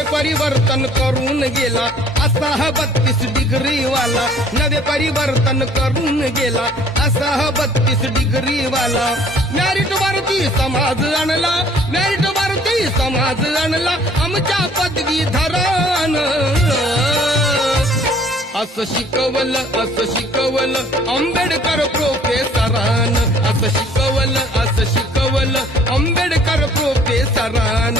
नवे परिवर्तन करून गेला असा हा 32 डिग्री वाला, नवे परिवर्तन करून गेला असा हा 32 डिग्री वाला. मॅरिट वरती समाज आणला, मॅरिट वरती समाज आणला आमच्या पदवीधरान. असं शिकवलं आंबेडकर प्रोफेसरान, असं शिकवलं आंबेडकर प्रोफेसरान.